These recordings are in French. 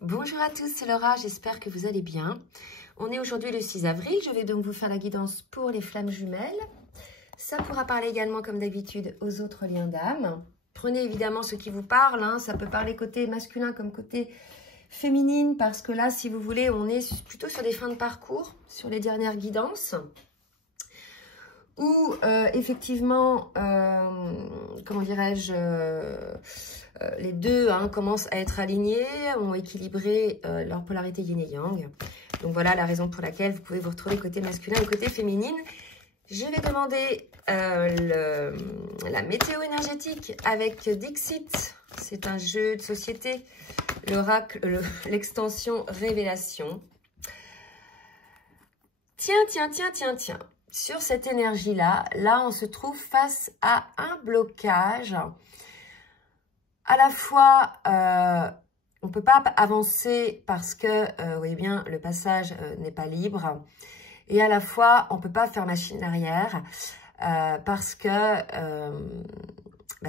Bonjour à tous, c'est Laura, j'espère que vous allez bien. On est aujourd'hui le 6 avril, je vais donc vous faire la guidance pour les flammes jumelles. Ça pourra parler également comme d'habitude aux autres liens d'âme. Prenez évidemment ce qui vous parle, hein. Ça peut parler côté masculin comme côté féminine, parce que là, si vous voulez, on est plutôt sur des fins de parcours, sur les dernières guidances. Où effectivement, comment dirais-je, les deux commencent à être alignés, ont équilibré leur polarité yin et yang. Donc voilà la raison pour laquelle vous pouvez vous retrouver côté masculin et côté féminine. Je vais demander la météo énergétique avec Dixit. C'est un jeu de société, l'oracle, l'extension révélation. Tiens. Sur cette énergie-là, on se trouve face à un blocage. À la fois, on ne peut pas avancer parce que, vous voyez bien, le passage n'est pas libre. Et à la fois, on ne peut pas faire machine arrière parce que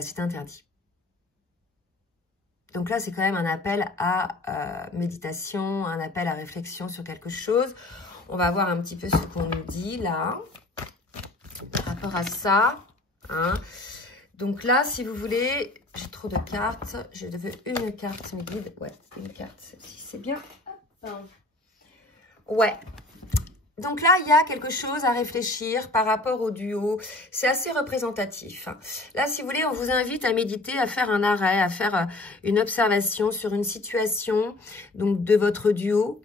c'est interdit. Donc là, c'est quand même un appel à méditation, un appel à réflexion sur quelque chose. On va voir un petit peu ce qu'on nous dit là, par rapport à ça. Donc là, si vous voulez, j'ai trop de cartes. Je veux une carte, mes guides. Ouais, une carte, celle-ci, c'est bien. Ouais. Donc là, il y a quelque chose à réfléchir par rapport au duo. C'est assez représentatif. Là, si vous voulez, on vous invite à méditer, à faire un arrêt, à faire une observation sur une situation donc de votre duo.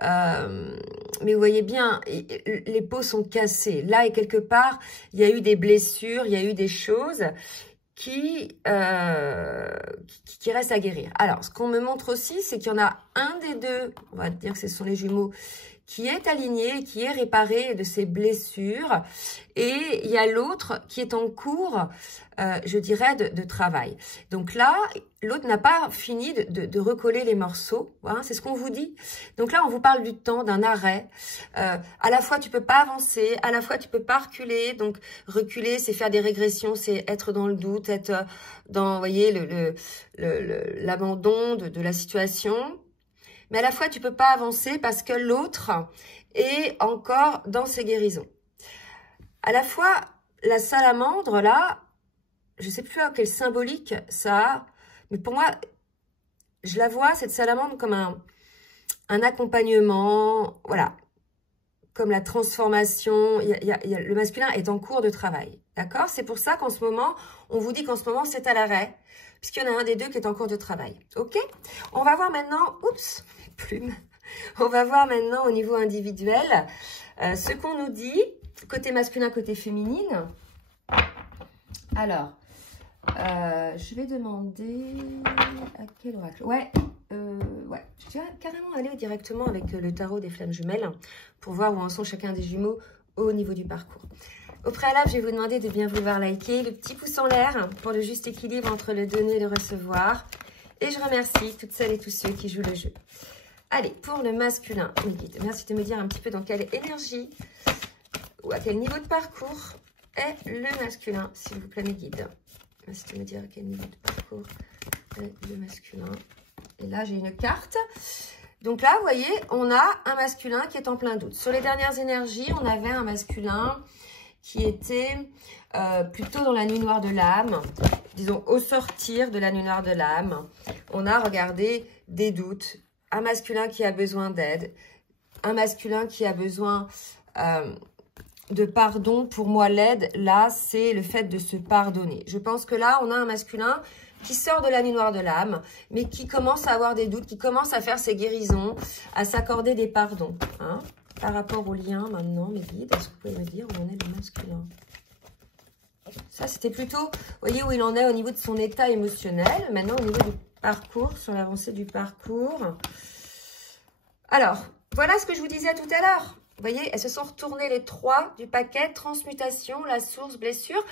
Mais vous voyez bien, les peaux sont cassées. Là, et quelque part, il y a eu des blessures, il y a eu des choses qui restent à guérir. Alors, ce qu'on me montre aussi, c'est qu'il y en a un des deux, on va dire que ce sont les jumeaux, qui est aligné, qui est réparé de ses blessures. Et il y a l'autre qui est en cours, je dirais, de travail. Donc là, l'autre n'a pas fini de recoller les morceaux. Voilà, c'est ce qu'on vous dit. Donc là, on vous parle du temps, d'un arrêt. À la fois, tu peux pas avancer. À la fois, tu peux pas reculer. Donc, reculer, c'est faire des régressions. C'est être dans le doute, être dans, vous voyez, l'abandon de la situation. Mais à la fois, tu peux pas avancer parce que l'autre est encore dans ses guérisons. À la fois, la salamandre, là, je sais plus quelle symbolique ça a, mais pour moi, je la vois, cette salamandre, comme un accompagnement, voilà, comme la transformation. Le masculin est en cours de travail, d'accord? C'est pour ça qu'en ce moment, on vous dit qu'en ce moment, c'est à l'arrêt, puisqu'il y en a un des deux qui est en cours de travail, ok? On va voir maintenant, oups, plume. On va voir maintenant au niveau individuel ce qu'on nous dit, côté masculin, côté féminine. Alors, je vais demander à quel oracle. Ouais, je dirais carrément aller directement avec le tarot des flammes jumelles pour voir où en sont chacun des jumeaux au niveau du parcours. Au préalable, je vais vous demander de bien vouloir liker, le petit pouce en l'air pour le juste équilibre entre le donner et le recevoir. Et je remercie toutes celles et tous ceux qui jouent le jeu. Allez, pour le masculin, mes guides, merci de me dire un petit peu dans quelle énergie ou à quel niveau de parcours est le masculin, s'il vous plaît, mes guides. Merci de me dire à quel niveau de parcours est le masculin. Et là, j'ai une carte. Donc là, vous voyez, on a un masculin qui est en plein doute. Sur les dernières énergies, on avait un masculin qui était plutôt dans la nuit noire de l'âme, disons au sortir de la nuit noire de l'âme. On a regardé des doutes, un masculin qui a besoin d'aide, un masculin qui a besoin de pardon. Pour moi, l'aide, là, c'est le fait de se pardonner. Je pense que là, on a un masculin qui sort de la nuit noire de l'âme, mais qui commence à avoir des doutes, qui commence à faire ses guérisons, à s'accorder des pardons. Par rapport au lien, maintenant, mes guides, est-ce que vous pouvez me dire où en est le masculin? Ça, c'était plutôt, vous voyez, où il en est au niveau de son état émotionnel. Maintenant, au niveau du parcours, sur l'avancée du parcours. Alors, voilà ce que je vous disais tout à l'heure. Vous voyez, elles se sont retournées les trois du paquet, transmutation, la source, blessure.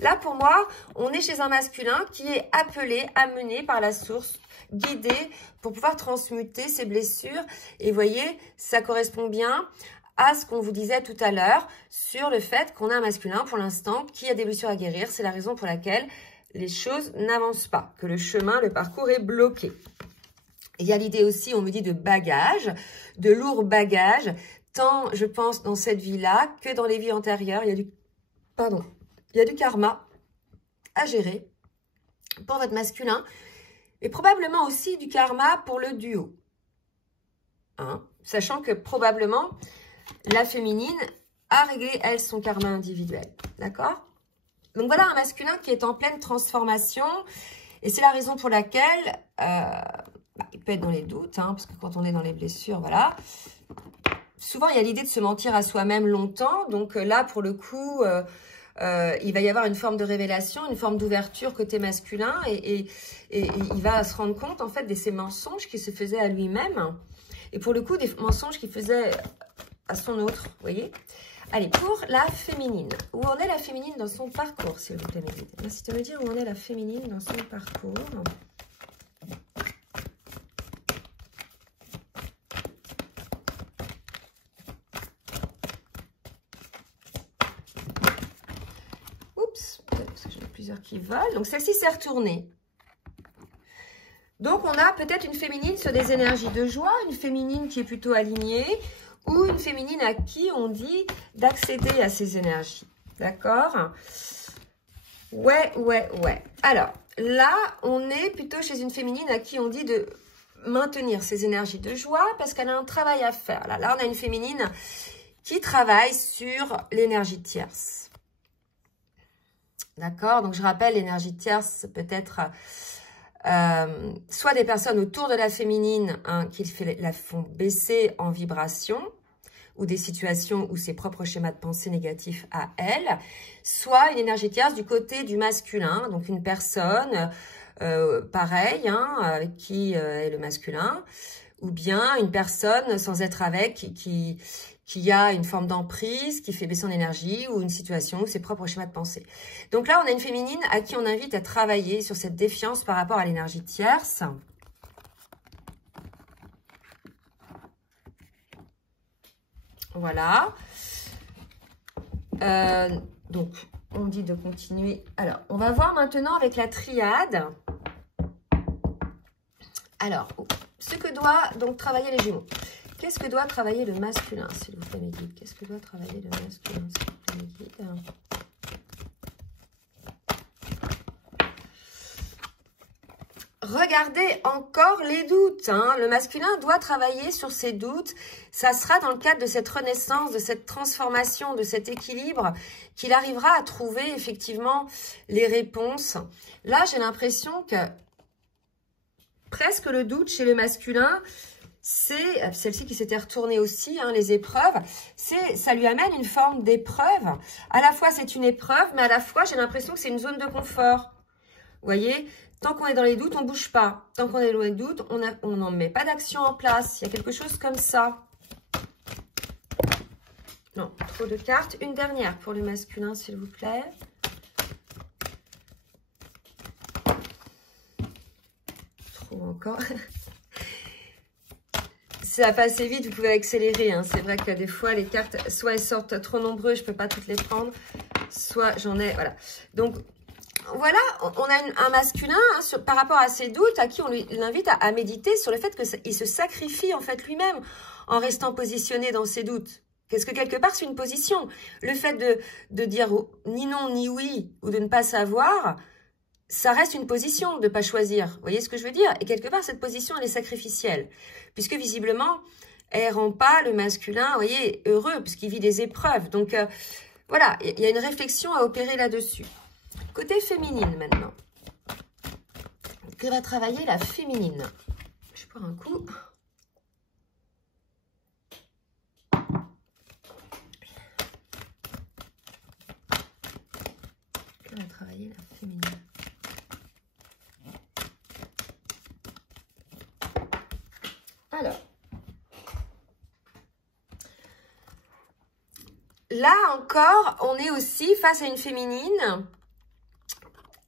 Là, pour moi, on est chez un masculin qui est appelé, amené par la source, guidé pour pouvoir transmuter ses blessures. Et vous voyez, ça correspond bien à ce qu'on vous disait tout à l'heure sur le fait qu'on a un masculin, pour l'instant, qui a des blessures à guérir. C'est la raison pour laquelle les choses n'avancent pas, que le chemin, le parcours est bloqué. Il y a l'idée aussi, on me dit, de bagages, de lourds bagages, tant, je pense, dans cette vie-là que dans les vies antérieures. Il y a du karma à gérer pour votre masculin, et probablement aussi du karma pour le duo. Hein? Sachant que probablement, la féminine a réglé, elle, son karma individuel. D'accord? Donc voilà un masculin qui est en pleine transformation, et c'est la raison pour laquelle il peut être dans les doutes, hein, parce que quand on est dans les blessures, voilà. Souvent, il y a l'idée de se mentir à soi-même longtemps. Donc là, pour le coup, il va y avoir une forme de révélation, une forme d'ouverture côté masculin. Et il va se rendre compte, en fait, de ces mensonges qu'il se faisait à lui-même. Et pour le coup, des mensonges qu'il faisait à son autre, vous voyez. Allez, pour la féminine. Où en est la féminine dans son parcours, s'il vous plaît, mes guides? Merci de me dire où en est la féminine dans son parcours. Parce que j'en ai plusieurs qui volent. Donc, celle-ci s'est retournée. Donc, on a peut-être une féminine sur des énergies de joie, une féminine qui est plutôt alignée, ou une féminine à qui on dit d'accéder à ces énergies. D'accord? Ouais. Alors, là, on est plutôt chez une féminine à qui on dit de maintenir ces énergies de joie parce qu'elle a un travail à faire. Là, on a une féminine qui travaille sur l'énergie tierce. D'accord? Donc, je rappelle, l'énergie tierce, peut-être soit des personnes autour de la féminine qui la font baisser en vibration, ou des situations où ses propres schémas de pensée négatifs à elle, soit une énergie tierce du côté du masculin, donc une personne pareille, avec qui est le masculin, ou bien une personne sans être avec, qui a une forme d'emprise, qui fait baisser son énergie, ou une situation où ses propres schémas de pensée. Donc là, on a une féminine à qui on invite à travailler sur cette défiance par rapport à l'énergie tierce. Voilà. Donc, on dit de continuer. Alors, on va voir maintenant avec la triade. Alors, ce que doit donc travailler les Gémeaux. Qu'est-ce que doit travailler le masculin, s'il vous plaît, mes guides? Qu'est-ce que doit travailler le masculin, s'il vous plaît, mes guides? Regardez encore les doutes. Hein. Le masculin doit travailler sur ses doutes. Ça sera dans le cadre de cette renaissance, de cette transformation, de cet équilibre qu'il arrivera à trouver effectivement les réponses. Là, j'ai l'impression que presque le doute chez le masculin, c'est celle-ci qui s'était retournée aussi, hein, les épreuves. Ça lui amène une forme d'épreuve. À la fois, c'est une épreuve, mais à la fois, j'ai l'impression que c'est une zone de confort. Vous voyez ? Tant qu'on est dans les doutes, on ne bouge pas. Tant qu'on est dans les doutes, on n'en met pas d'action en place. Il y a quelque chose comme ça. Non, trop de cartes. Une dernière pour le masculin, s'il vous plaît. Trop encore. Ça passe assez vite, vous pouvez accélérer. Hein. C'est vrai que des fois, les cartes, soit elles sortent trop nombreuses, je ne peux pas toutes les prendre, soit j'en ai... Voilà. Donc... Voilà, on a un masculin par rapport à ses doutes, à qui on l'invite à méditer sur le fait qu'il se sacrifie en fait lui-même en restant positionné dans ses doutes. Parce que quelque part, c'est une position. Le fait de dire ni non ni oui ou de ne pas savoir, ça reste une position de ne pas choisir. Vous voyez ce que je veux dire? Et quelque part, cette position, elle est sacrificielle. Puisque visiblement, elle ne rend pas le masculin, vous voyez, heureux, puisqu'il vit des épreuves. Donc voilà, il y a une réflexion à opérer là-dessus. Côté féminine maintenant. Que va travailler la féminine? Je vais boire un coup. Que va travailler la féminine? Alors. Là encore, on est aussi face à une féminine.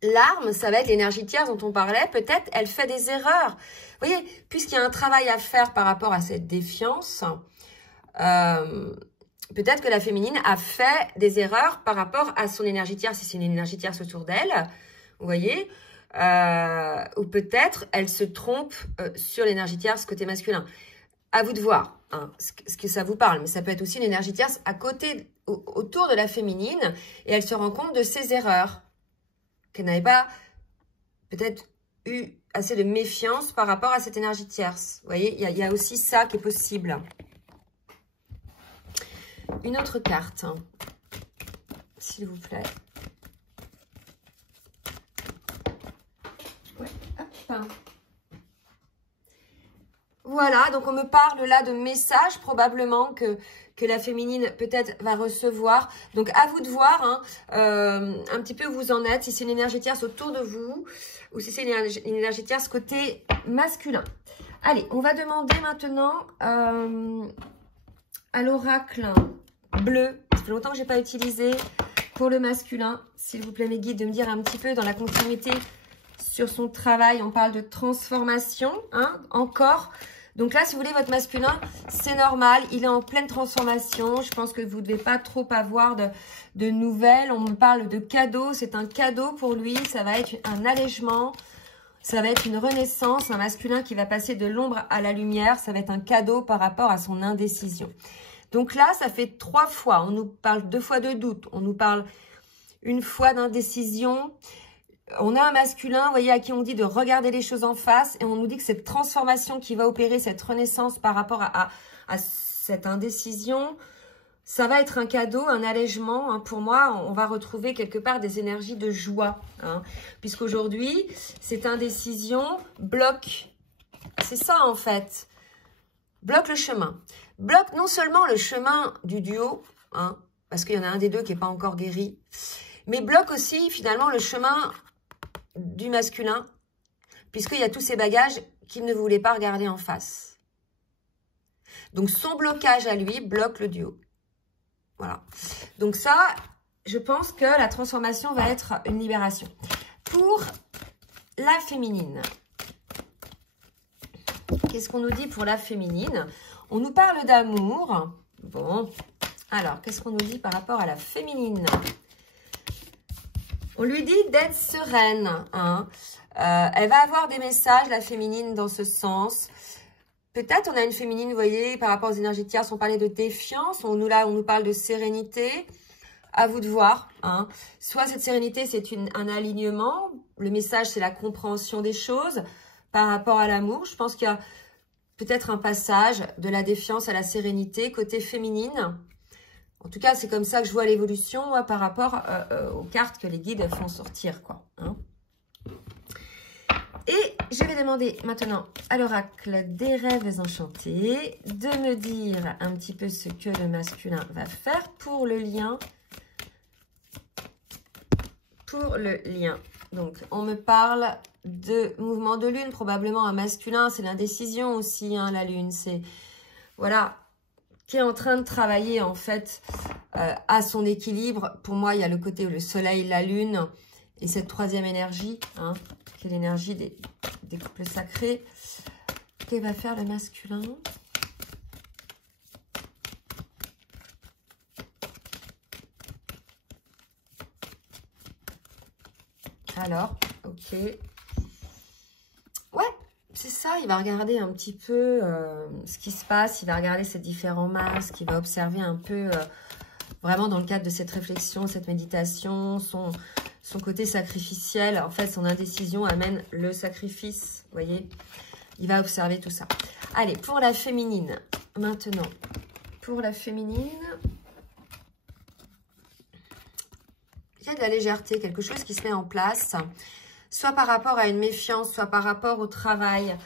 L'arme, ça va être l'énergie tierce dont on parlait. Peut-être elle fait des erreurs. Vous voyez, puisqu'il y a un travail à faire par rapport à cette défiance, peut-être que la féminine a fait des erreurs par rapport à son énergie tierce, si c'est une énergie tierce autour d'elle. Vous voyez, Ou peut-être elle se trompe sur l'énergie tierce côté masculin. À vous de voir hein, ce que ça vous parle, mais ça peut être aussi une énergie tierce à côté, autour de la féminine, et elle se rend compte de ses erreurs, qu'elle n'avait pas peut-être eu assez de méfiance par rapport à cette énergie tierce. Vous voyez, il y a aussi ça qui est possible. Une autre carte, hein, s'il vous plaît. Ouais, hop. Voilà, donc on me parle là de messages probablement que la féminine peut-être va recevoir. Donc à vous de voir hein, un petit peu où vous en êtes, si c'est une énergie tierce autour de vous ou si c'est une énergie tierce côté masculin. Allez, on va demander maintenant à l'oracle bleu. Ça fait longtemps que je n'ai pas utilisé pour le masculin. S'il vous plaît mes guides, de me dire un petit peu dans la continuité sur son travail. On parle de transformation, hein, encore. Donc là, si vous voulez, votre masculin, c'est normal. Il est en pleine transformation. Je pense que vous ne devez pas trop avoir de nouvelles. On me parle de cadeau. C'est un cadeau pour lui. Ça va être un allègement. Ça va être une renaissance. Un masculin qui va passer de l'ombre à la lumière. Ça va être un cadeau par rapport à son indécision. Donc là, ça fait 3 fois. On nous parle 2 fois de doute. On nous parle une fois d'indécision. On a un masculin, vous voyez, à qui on dit de regarder les choses en face et on nous dit que cette transformation qui va opérer, cette renaissance par rapport à cette indécision, ça va être un cadeau, un allègement. Hein. Pour moi, on va retrouver quelque part des énergies de joie. Hein, puisqu'aujourd'hui, cette indécision bloque. C'est ça en fait. Bloque le chemin. Bloque non seulement le chemin du duo, hein, parce qu'il y en a un des deux qui n'est pas encore guéri, mais bloque aussi finalement le chemin du masculin, puisqu'il y a tous ces bagages qu'il ne voulait pas regarder en face. Donc, son blocage à lui bloque le duo. Voilà. Donc ça, je pense que la transformation va être une libération. Pour la féminine, qu'est-ce qu'on nous dit pour la féminine? On nous parle d'amour. Bon, alors, qu'est-ce qu'on nous dit par rapport à la féminine? On lui dit d'être sereine. Hein. Elle va avoir des messages, la féminine, dans ce sens. Peut-être on a une féminine, vous voyez, par rapport aux énergies tierces, on parlait de défiance. On nous parle de sérénité. À vous de voir. Hein. Soit cette sérénité, c'est un alignement. Le message, c'est la compréhension des choses par rapport à l'amour. Je pense qu'il y a peut-être un passage de la défiance à la sérénité côté féminine. En tout cas, c'est comme ça que je vois l'évolution par rapport aux cartes que les guides font sortir, quoi. Hein. Et je vais demander maintenant à l'oracle des rêves enchantés de me dire un petit peu ce que le masculin va faire pour le lien. Pour le lien. Donc, on me parle de mouvement de lune, probablement un masculin. C'est l'indécision aussi, hein, la lune. C'est, voilà, qui est en train de travailler en fait à son équilibre. Pour moi, il y a le côté le soleil, la lune et cette troisième énergie, hein, qui est l'énergie des couples sacrés. Que va faire le masculin? Alors, ok. Ouais, c'est ça, il va regarder un petit peu ce qui se passe, il va regarder ces différents masques, il va observer un peu, vraiment dans le cadre de cette réflexion, cette méditation, son côté sacrificiel. En fait, son indécision amène le sacrifice, vous voyez. Il va observer tout ça. Allez, pour la féminine, maintenant, pour la féminine, il y a de la légèreté, quelque chose qui se met en place, soit par rapport à une méfiance, soit par rapport au travail.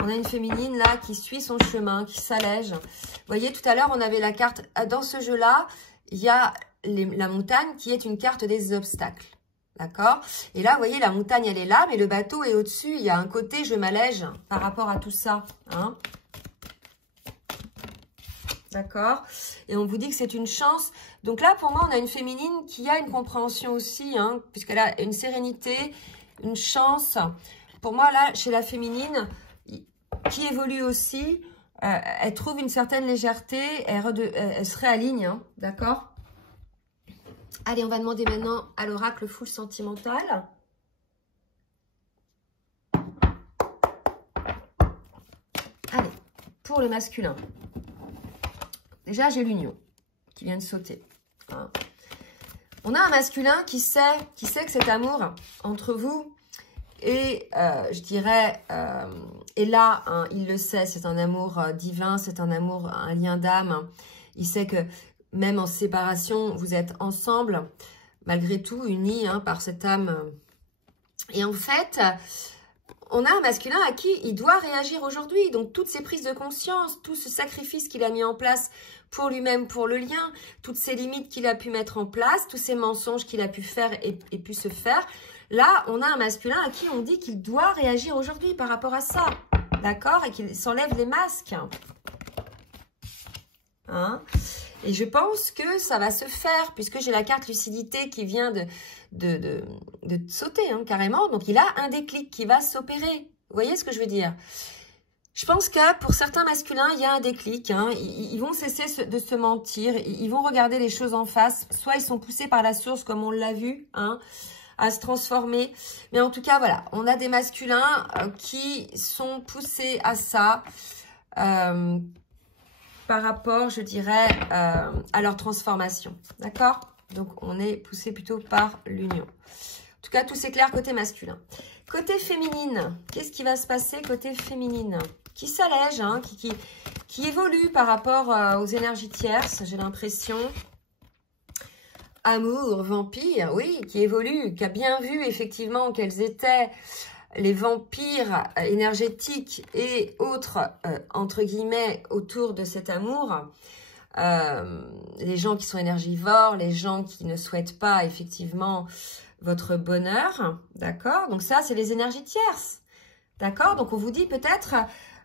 On a une féminine là qui suit son chemin, qui s'allège. Vous voyez, tout à l'heure, on avait la carte, dans ce jeu-là, il y a la montagne qui est une carte des obstacles. D'accord? Et là, vous voyez, la montagne, elle est là, mais le bateau est au-dessus. Il y a un côté, je m'allège par rapport à tout ça. Hein? D'accord? Et on vous dit que c'est une chance. Donc là, pour moi, on a une féminine qui a une compréhension aussi, hein, puisqu'elle a une sérénité, une chance. Pour moi, là, chez la féminine, qui évolue aussi, elle trouve une certaine légèreté, elle se réaligne, hein, d'accord? Allez, on va demander maintenant à l'oracle full sentimental. pour le masculin. Déjà, j'ai l'union qui vient de sauter. Hein. On a un masculin qui sait que cet amour entre vous et, je dirais, et là, hein, il le sait, c'est un amour divin, c'est un amour, un lien d'âme. Il sait que même en séparation, vous êtes ensemble, malgré tout, unis hein, par cette âme. Et en fait, on a un masculin à qui il doit réagir aujourd'hui. Donc, toutes ces prises de conscience, tout ce sacrifice qu'il a mis en place pour lui-même, pour le lien, toutes ces limites qu'il a pu mettre en place, tous ces mensonges qu'il a pu faire et pu se faire. Là, on a un masculin à qui on dit qu'il doit réagir aujourd'hui par rapport à ça. D'accord? Et qu'il s'enlève les masques. Hein? Et je pense que ça va se faire, puisque j'ai la carte lucidité qui vient de sauter, hein, carrément. Donc, il a un déclic qui va s'opérer. Vous voyez ce que je veux dire? Je pense que pour certains masculins, il y a un déclic. Hein. Ils vont cesser de se mentir. Ils vont regarder les choses en face. Soit ils sont poussés par la source, comme on l'a vu, hein, à se transformer. Mais en tout cas, voilà, on a des masculins qui sont poussés à ça. Par rapport, je dirais, à leur transformation. D'accord? Donc, on est poussé plutôt par l'union. En tout cas, tout s'éclaire côté masculin. Côté féminine, qu'est-ce qui va se passer côté féminine? Qui s'allège, hein, qui évolue par rapport aux énergies tierces, j'ai l'impression. Amour, vampire, oui, qui évolue, qui a bien vu effectivement quels étaient les vampires énergétiques et autres, entre guillemets, autour de cet amour. Les gens qui sont énergivores, les gens qui ne souhaitent pas effectivement votre bonheur, d'accord? Donc ça, c'est les énergies tierces, d'accord? Donc on vous dit peut-être,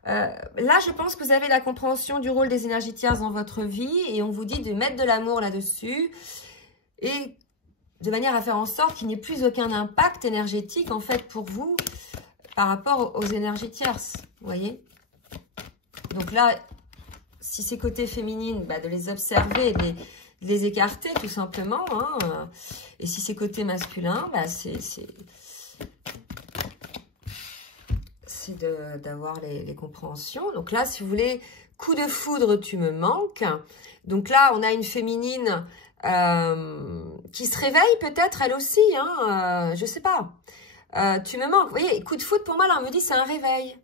là je pense que vous avez la compréhension du rôle des énergies tierces dans votre vie et on vous dit de mettre de l'amour là-dessus et de manière à faire en sorte qu'il n'y ait plus aucun impact énergétique en fait pour vous par rapport aux énergies tierces, vous voyez? Donc là, si c'est côté féminine, bah, de les observer, de les écarter tout simplement. Hein. Et si c'est côté masculin, bah, c'est d'avoir les compréhensions. Donc là, si vous voulez, coup de foudre, tu me manques. Donc là, on a une féminine qui se réveille peut-être elle aussi. Hein, je sais pas. Tu me manques. Vous voyez, coup de foudre, pour moi, là, on me dit c'est un réveil.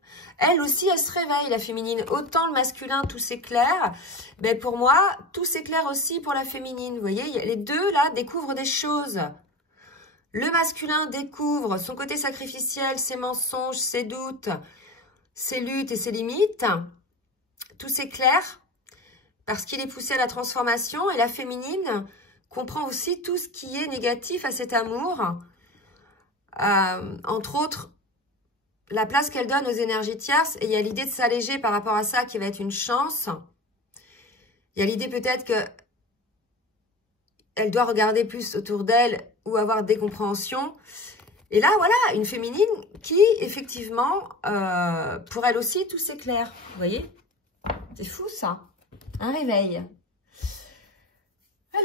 Elle aussi, elle se réveille, la féminine. Autant le masculin, tout s'éclaire. Ben pour moi, tout s'éclaire aussi pour la féminine. Vous voyez, les deux, là, découvrent des choses. Le masculin découvre son côté sacrificiel, ses mensonges, ses doutes, ses luttes et ses limites. Tout s'éclaire parce qu'il est poussé à la transformation. Et la féminine comprend aussi tout ce qui est négatif à cet amour. Entre autres, la place qu'elle donne aux énergies tierces, et il y a l'idée de s'alléger par rapport à ça qui va être une chance. Il y a l'idée peut-être que elle doit regarder plus autour d'elle ou avoir des compréhensions. Et là, voilà, une féminine qui, effectivement, pour elle aussi, tout s'éclaire. Vous voyez? C'est fou, ça. Un réveil.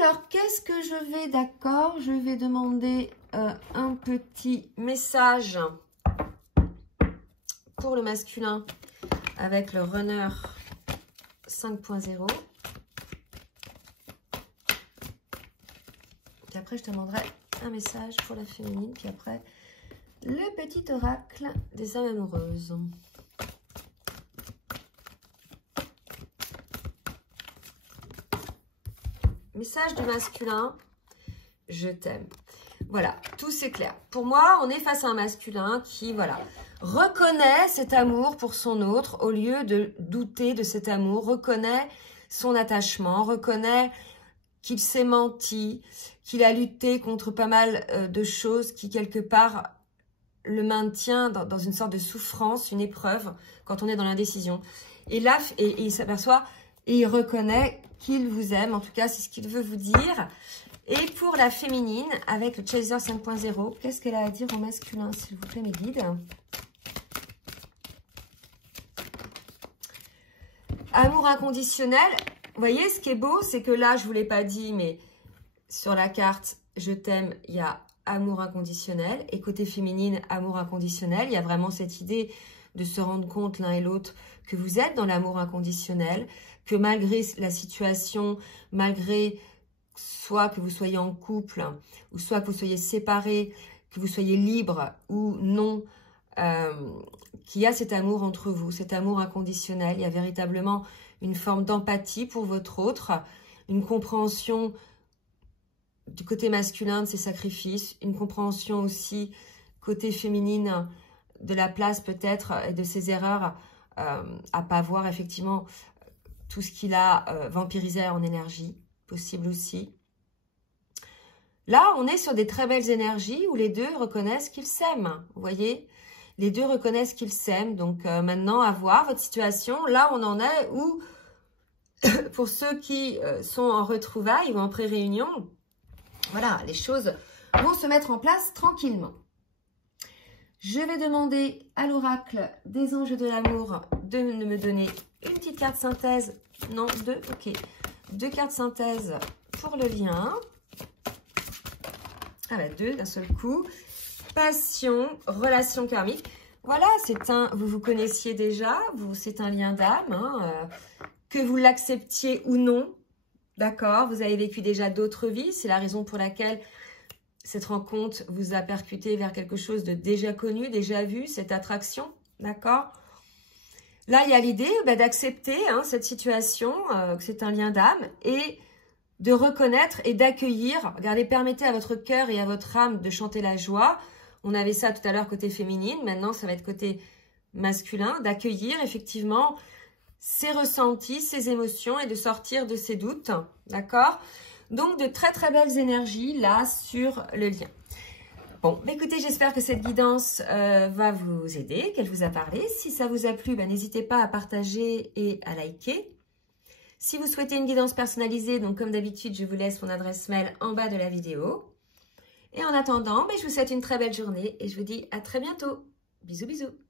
Alors, qu'est-ce que je vais, d'accord? Je vais demander un petit message pour le masculin avec le runner 5.0. Puis après, je te demanderai un message pour la féminine. Puis après, le petit oracle des âmes amoureuses. Message du masculin, je t'aime. Voilà, tout c'est clair. Pour moi, on est face à un masculin qui, voilà, reconnaît cet amour pour son autre au lieu de douter de cet amour, reconnaît son attachement, reconnaît qu'il s'est menti, qu'il a lutté contre pas mal de choses qui, quelque part, le maintient dans une sorte de souffrance, une épreuve, quand on est dans l'indécision. Et là, il s'aperçoit et il reconnaît qu'il vous aime, en tout cas, c'est ce qu'il veut vous dire. Et pour la féminine, avec le Chaser 5.0, qu'est-ce qu'elle a à dire au masculin, s'il vous plaît, mes guides? Amour inconditionnel. Vous voyez, ce qui est beau, c'est que là, je ne vous l'ai pas dit, mais sur la carte « Je t'aime », il y a amour inconditionnel. Et côté féminine, amour inconditionnel. Il y a vraiment cette idée de se rendre compte l'un et l'autre que vous êtes dans l'amour inconditionnel, que malgré la situation, malgré soit que vous soyez en couple, ou soit que vous soyez séparés, que vous soyez libre ou non, qu'il y a cet amour entre vous, cet amour inconditionnel. Il y a véritablement une forme d'empathie pour votre autre, une compréhension du côté masculin de ses sacrifices, une compréhension aussi côté féminine de la place peut-être et de ses erreurs à pas voir effectivement tout ce qu'il a vampirisé en énergie, possible aussi. Là, on est sur des très belles énergies où les deux reconnaissent qu'ils s'aiment, vous voyez. Les deux reconnaissent qu'ils s'aiment, donc maintenant à voir votre situation. Là, on en est où, pour ceux qui sont en retrouvailles ou en pré-réunion, voilà, les choses vont se mettre en place tranquillement. Je vais demander à l'oracle des anges de l'amour de me donner une petite carte synthèse. Non, deux, ok. 2 cartes synthèse pour le lien. Ah bah 2 d'un seul coup. Passion, relation karmique. Voilà, c'est un, vous vous connaissiez déjà, c'est un lien d'âme, hein, que vous l'acceptiez ou non. D'accord, vous avez vécu déjà d'autres vies, c'est la raison pour laquelle cette rencontre vous a percuté vers quelque chose de déjà connu, déjà vu, cette attraction, d'accord. Là, il y a l'idée d'accepter cette situation, que c'est un lien d'âme, et de reconnaître et d'accueillir. Regardez, permettez à votre cœur et à votre âme de chanter la joie. On avait ça tout à l'heure côté féminine, maintenant ça va être côté masculin, d'accueillir effectivement ses ressentis, ses émotions et de sortir de ses doutes, d'accord? Donc, de très très belles énergies là sur le lien. Bon, écoutez, j'espère que cette guidance va vous aider, qu'elle vous a parlé. Si ça vous a plu, n'hésitez pas à partager et à liker. Si vous souhaitez une guidance personnalisée, donc comme d'habitude, je vous laisse mon adresse mail en bas de la vidéo. Et en attendant, je vous souhaite une très belle journée et je vous dis à très bientôt. Bisous, bisous.